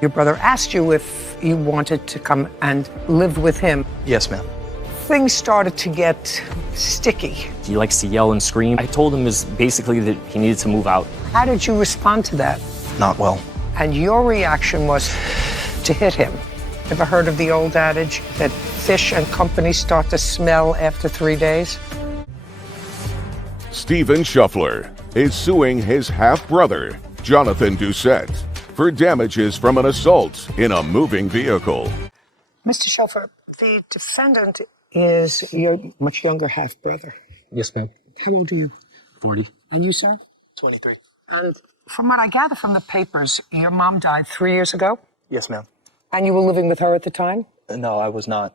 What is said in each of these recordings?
Your brother asked you if you wanted to come and live with him. Yes, ma'am. Things started to get sticky. He likes to yell and scream. I told him is basically that he needed to move out. How did you respond to that? Not well. And your reaction was to hit him. Ever heard of the old adage that fish and company start to smell after 3 days? Stephen Shuffler is suing his half-brother, Jonathan Doucette, for damages from an assault in a moving vehicle. Mr. Shuffler, the defendant is your much younger half-brother. Yes, ma'am. How old are you? 40. And you, sir? 23. And from what I gather from the papers, your mom died 3 years ago? Yes, ma'am. And you were living with her at the time? No, I was not.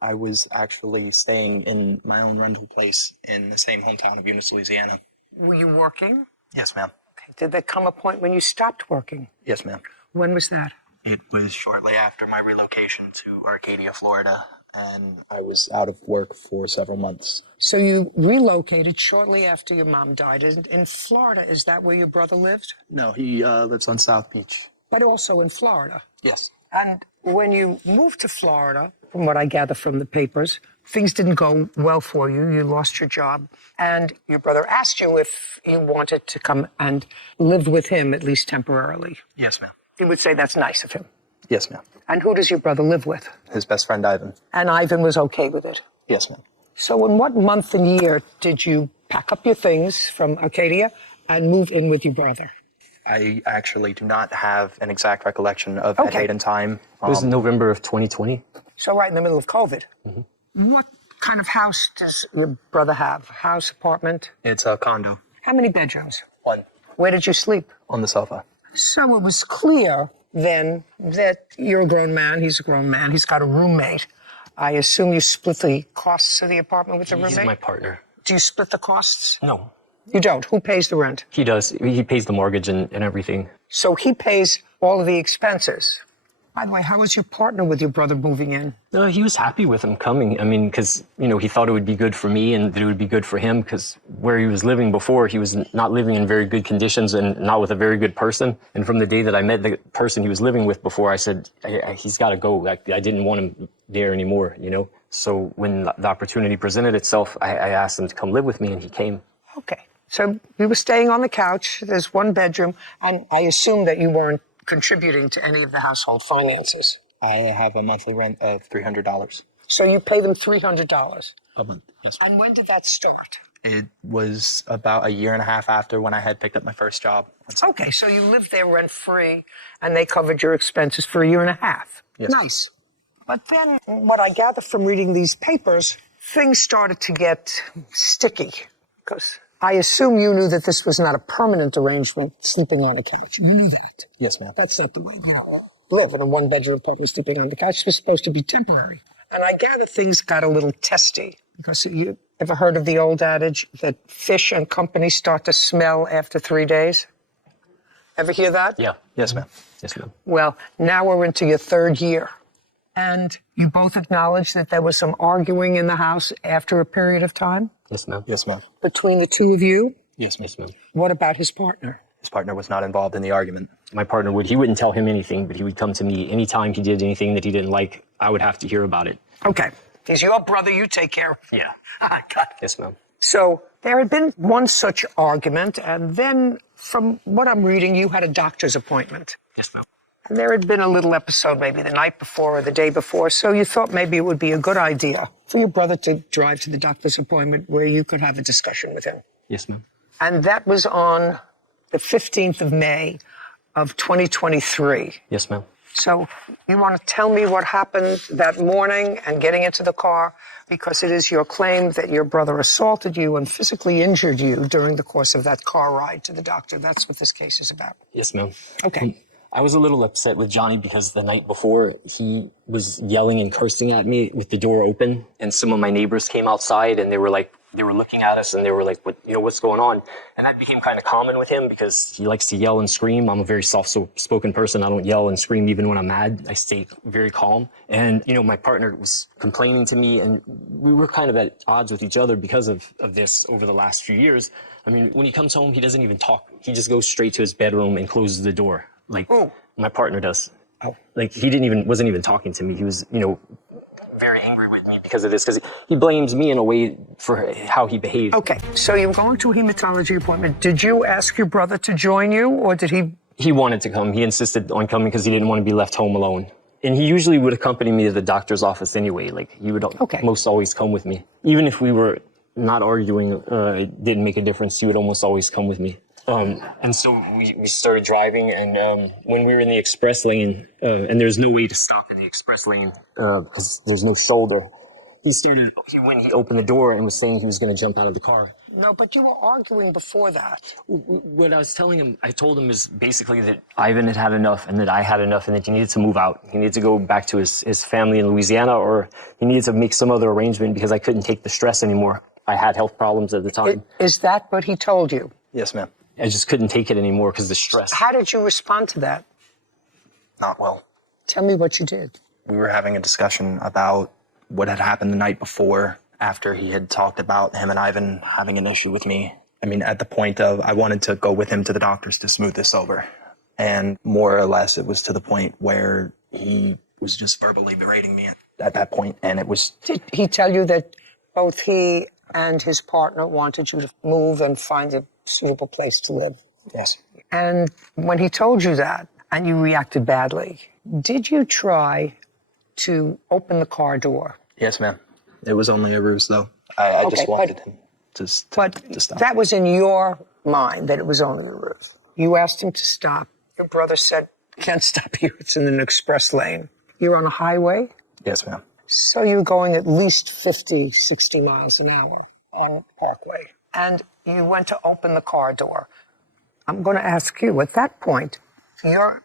I was actually staying in my own rental place in the same hometown of Eunice, Louisiana. Were you working? Yes, ma'am. Did there come a point when you stopped working? Yes, ma'am. When was that? It was shortly after my relocation to Arcadia, Florida, and I was out of work for several months. So you relocated shortly after your mom died. In Florida, is that where your brother lived? No, he lives on South Beach. But also in Florida. Yes. And when you moved to Florida, from what I gather from the papers, things didn't go well for you. You lost your job. And your brother asked you if you wanted to come and live with him, at least temporarily. Yes, ma'am. You would say that's nice of him. Yes, ma'am. And who does your brother live with? His best friend, Ivan. And Ivan was okay with it. Yes, ma'am. So in what month and year did you pack up your things from Arcadia and move in with your brother? I actually do not have an exact recollection of that date and time. It was November of 2020. So right in the middle of COVID. Mm-hmm. What kind of house does your brother have? House, apartment? It's a condo. How many bedrooms? 1. Where did you sleep? On the sofa. So it was clear then that you're a grown man, he's a grown man, he's got a roommate. I assume you split the costs of the apartment with the roommate? He's my partner. Do you split the costs? No. You don't? Who pays the rent? He does. He pays the mortgage and everything. So he pays all of the expenses. By the way, how was your partner with your brother moving in? He was happy with him coming. I mean, because, he thought it would be good for me and that it would be good for him because where he was living before, he was not living in very good conditions and not with a very good person. And from the day that I met the person he was living with before, I said, he's got to go. I didn't want him there anymore, So when the opportunity presented itself, I asked him to come live with me and he came. Okay. So you were staying on the couch, there's one bedroom, and I assume that you weren't contributing to any of the household finances. I have a monthly rent of $300. So you pay them $300? A month, yes. And when did that start? It was about a year and a half after when I had picked up my first job. Okay, so you lived there rent-free, and they covered your expenses for a year and a half. Yes. Nice. But then, what I gather from reading these papers, things started to get sticky. Because I assume you knew that this was not a permanent arrangement, sleeping on a couch. You knew that. Yes, ma'am. That's not the way, live in a one-bedroom apartment sleeping on the couch. It was supposed to be temporary. And I gather things got a little testy. Because you ever heard of the old adage that fish and company start to smell after 3 days? Ever hear that? Yeah. Yes, ma'am. Yes, ma'am. Well, now we're into your third year. And you both acknowledge that there was some arguing in the house after a period of time? Yes, ma'am. Yes, ma'am. Between the two of you? Yes, ma'am. Yes, ma'am. What about his partner? His partner was not involved in the argument. My partner he wouldn't tell him anything, but he would come to me anytime he did anything that he didn't like. I would have to hear about it. Okay. He's your brother, you take care of him. Yeah. Ah, got it. Yes, ma'am. So there had been one such argument, and then from what I'm reading, you had a doctor's appointment. Yes, ma'am. And there had been a little episode maybe the night before or the day before, so you thought maybe it would be a good idea for your brother to drive to the doctor's appointment where you could have a discussion with him. Yes, ma'am. And that was on the 15th of May of 2023. Yes, ma'am. So you want to tell me what happened that morning and getting into the car? Because it is your claim that your brother assaulted you and physically injured you during the course of that car ride to the doctor. That's what this case is about. Yes, ma'am. Okay. I was a little upset with Johnny because the night before he was yelling and cursing at me with the door open, and some of my neighbors came outside and they were looking at us and they were like, what's going on? And that became kind of common with him because he likes to yell and scream. I'm a very soft-spoken person. I don't yell and scream even when I'm mad. I stay very calm. And, my partner was complaining to me and we were kind of at odds with each other because of this over the last few years. I mean, when he comes home, he doesn't even talk. He just goes straight to his bedroom and closes the door. Like, My partner does. Oh. Like, he wasn't even talking to me. He was, very angry with me because of this, because he blames me in a way for how he behaved. Okay, so you were going to a hematology appointment. Did you ask your brother to join you, or did he? He wanted to come. He insisted on coming because he didn't want to be left home alone. And he usually would accompany me to the doctor's office anyway. Like, he would most always come with me. Even if we were not arguing, it didn't make a difference. He would almost always come with me. And so we started driving, and when we were in the express lane, and there's no way to stop in the express lane because there's no shoulder, when he opened the door and was saying he was going to jump out of the car. No, but you were arguing before that. What I was telling him, I told him is basically that Ivan had had enough, and that I had enough, and that he needed to move out. He needed to go back to his family in Louisiana, or he needed to make some other arrangement because I couldn't take the stress anymore. I had health problems at the time. Is that what he told you? Yes, ma'am. I just couldn't take it anymore because of the stress. How did you respond to that? Not well. Tell me what you did. We were having a discussion about what had happened the night before, after he had talked about him and Ivan having an issue with me. I mean, at the point of I wanted to go with him to the doctors to smooth this over. And more or less, it was to the point where he was just verbally berating me at that point. And it was... Did he tell you that both he and his partner wanted you to move and find a suitable place to live? Yes. And when he told you that, and you reacted badly, did you try to open the car door? Yes, ma'am. It was only a ruse, though. I just wanted him to stop. That was in your mind, that it was only a ruse. You asked him to stop. Your brother said, can't stop you. It's in an express lane. You're on a highway? Yes, ma'am. So you're going at least 50, 60 miles an hour on Parkway. And you went to open the car door. I'm going to ask you, at that point, you're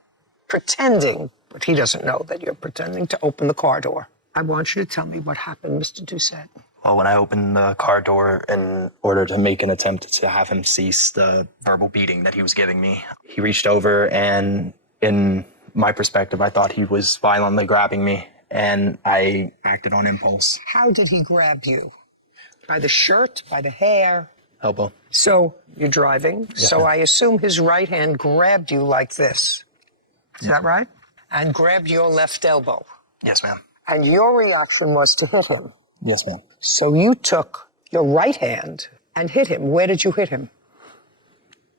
pretending, but he doesn't know that you're pretending to open the car door. I want you to tell me what happened, Mr. Doucette. Well, when I opened the car door in order to make an attempt to have him cease the verbal beating that he was giving me, he reached over, and in my perspective, I thought he was violently grabbing me, and I acted on impulse. How did he grab you? By the shirt, by the hair? Elbow. So you're driving, so I assume his right hand grabbed you like this. Is that right? And grabbed your left elbow. Yes, ma'am. And your reaction was to hit him. Yes, ma'am. So you took your right hand and hit him. Where did you hit him?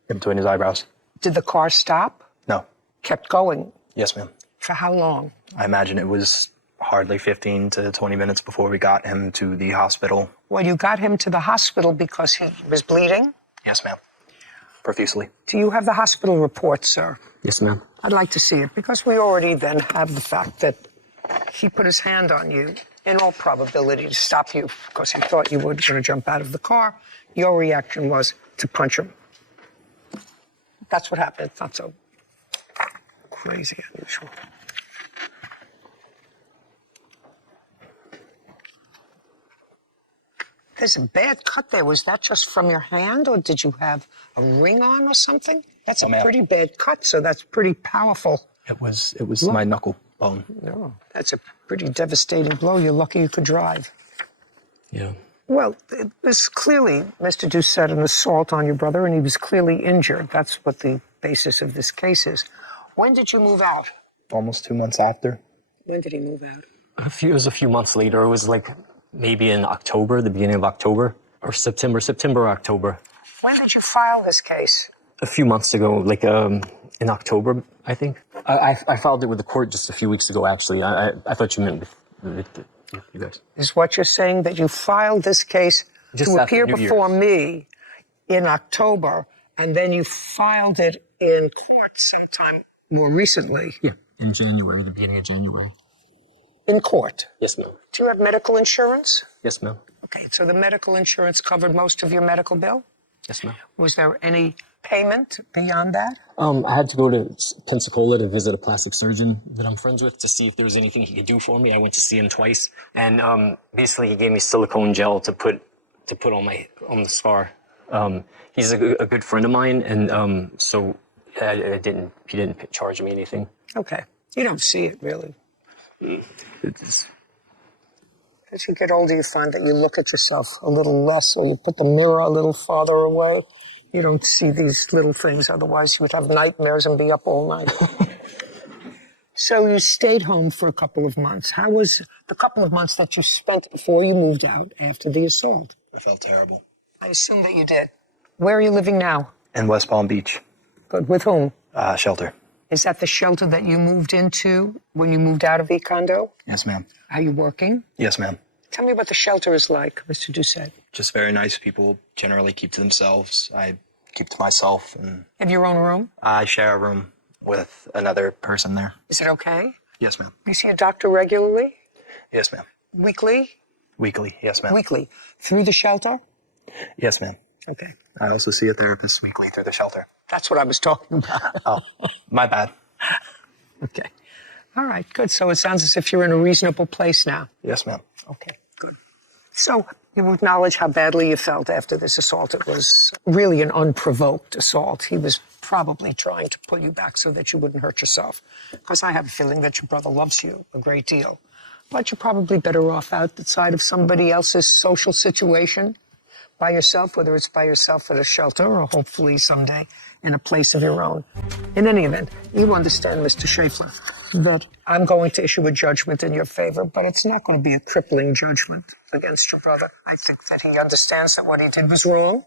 In between his eyebrows. Did the car stop? No. Kept going? Yes, ma'am. For how long? I imagine it was hardly 15 to 20 minutes before we got him to the hospital. Well, you got him to the hospital because he was bleeding? Yes, ma'am. Profusely. Do you have the hospital report, sir? Yes, ma'am. I'd like to see it because we already then have the fact that he put his hand on you, in all probability, to stop you because he thought you were going to jump out of the car. Your reaction was to punch him. That's what happened. It's not so crazy unusual. There's a bad cut there. Was that just from your hand, or did you have a ring on or something? That's a pretty bad cut, so that's pretty powerful. It was my knuckle bone. No, that's a pretty devastating blow. You're lucky you could drive. Yeah. Well, it was clearly, Mr. Doucette, an assault on your brother, and he was clearly injured. That's what the basis of this case is. When did you move out? Almost 2 months after. When did he move out? It was a few months later. It was like maybe in October, the beginning of October, or September or October. When did you file this case? A few months ago, like in October, I think. I filed it with the court just a few weeks ago, actually. I thought you meant with you guys. Is what you're saying that you filed this case Just to after appear New before Year's. me in October, and then you filed it in court sometime more recently? Yeah, in January, the beginning of January. In court? Yes, ma'am. Do you have medical insurance? Yes, ma'am. Okay, so the medical insurance covered most of your medical bill? Yes, ma'am. Was there any payment beyond that? I had to go to Pensacola to visit a plastic surgeon that I'm friends with to see if there was anything he could do for me. I went to see him twice, and basically he gave me silicone gel to put on the scar. He's a good friend of mine, and so he didn't charge me anything. Okay, you don't see it really. It's, As you get older, you find that you look at yourself a little less, or you put the mirror a little farther away. You don't see these little things, otherwise you would have nightmares and be up all night. So you stayed home for a couple of months. How was the couple of months that you spent before you moved out after the assault? It felt terrible. I assume that you did. Where are you living now? In West Palm Beach, Good. With whom? shelter. Is that the shelter that you moved into when you moved out of the condo? Yes, ma'am. Are you working? Yes, ma'am. Tell me what the shelter is like, Mr. Doucette. Just very nice people, generally keep to themselves. I keep to myself, and Have your own room? I share a room with another person there. Is it okay? Yes, ma'am. You see a doctor regularly? Yes, ma'am. Weekly? Weekly. Yes, ma'am. Weekly. Through the shelter? Yes, ma'am. Okay. I also see a therapist weekly through the shelter. That's what I was talking about. Oh, my bad. Okay. All right, good. So it sounds as if you're in a reasonable place now. Yes, ma'am. Okay, good. So you acknowledge how badly you felt after this assault. It was really an unprovoked assault. He was probably trying to pull you back so that you wouldn't hurt yourself. Because I have a feeling that your brother loves you a great deal. But you're probably better off outside of somebody else's social situation, by yourself, whether it's by yourself at a shelter or hopefully someday in a place of your own. In any event, you understand, Mr. Schaefer, that I'm going to issue a judgment in your favor, but it's not going to be a crippling judgment against your brother. I think that he understands that what he did was wrong.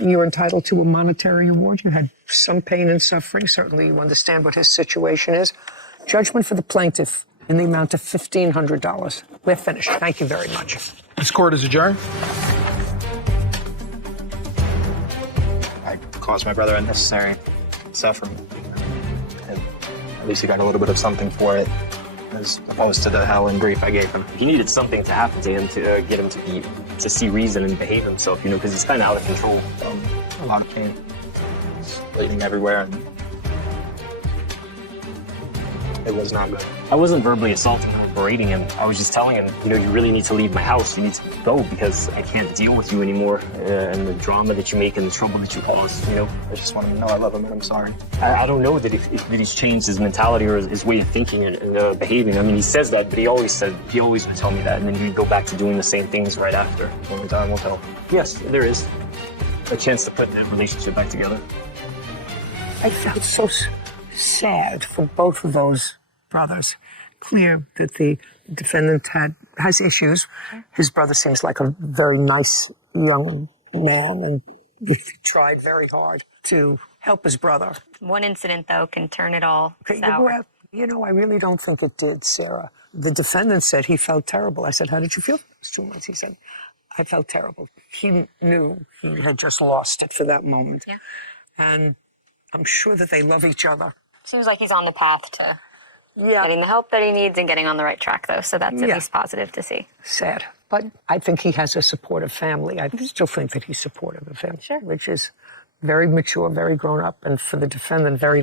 You're entitled to a monetary award. You had some pain and suffering. Certainly you understand what his situation is. Judgment for the plaintiff in the amount of $1,500. We're finished. Thank you very much. This court is adjourned. I caused my brother unnecessary suffering. And at least he got a little bit of something for it, as opposed to the hell and grief I gave him. He needed something to happen to him to get him to see reason and behave himself, you know, because he's kind of out of control. A lot of pain. It's bleeding everywhere, and it was not good. I wasn't verbally assaulting him or berating him. I was just telling him, you know, you really need to leave my house. You need to go because I can't deal with you anymore and the drama that you make and the trouble that you cause, you know. I just want him to know I love him and I'm sorry. I don't know that if he's changed his mentality or his way of thinking and behaving. I mean, he says that, but he always would tell me that, and then he'd go back to doing the same things right after. Only time will tell. Yes, there is a chance to put the relationship back together. I felt so sad for both of those brothers. Clear that the defendant has issues. His brother seems like a very nice young man, and he tried very hard to help his brother. One incident, though, can turn it all sour. Well, you know, I really don't think it did, Sarah. The defendant said he felt terrible. I said, how did you feel? It was 2 months. He said, I felt terrible. He knew he had just lost it for that moment. Yeah. And I'm sure that they love each other. Seems like he's on the path to getting the help that he needs and getting on the right track, though. So that's at least positive to see. Sad. But I think he has a supportive family. I still think that he's supportive of him, which is very mature, very grown up, and for the defendant, very